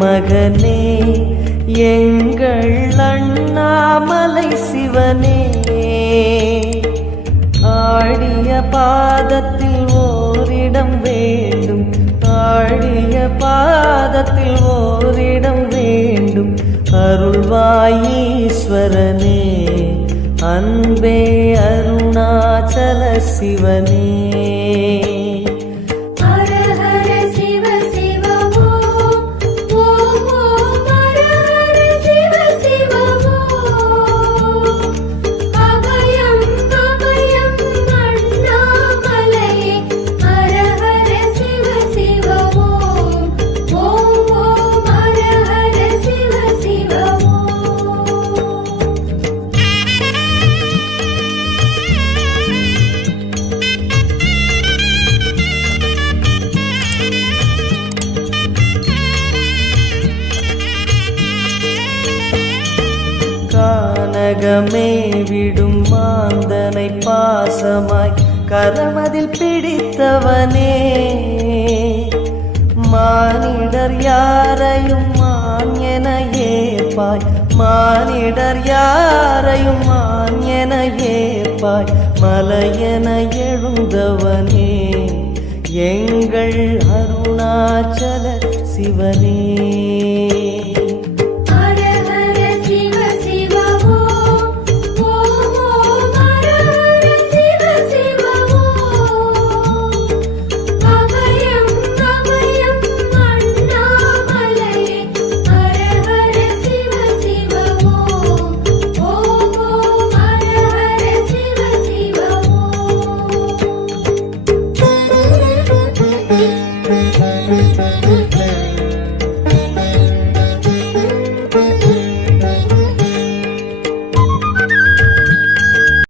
மகனே எங்கள் அண்ணாமலை சிவனே, ஆடிய பாதத்தில் ஓரிடம் வேண்டும், ஆடிய பாதத்தில் ஓரிடம் வேண்டும். அருள்வாயீஸ்வரனே, அன்பே அருணாச்சல சிவனே. கானகமே விடும் மாந்தனை பாசமாய் கரமதில் பிடித்தவனே, மானிடர் யாரையும் மான் என ஏற்பாய், மானிடர் யாரையும் மான் என ஏற்பாய். மலையென எழுந்தவனே எங்கள் அருணாச்சல சிவனே.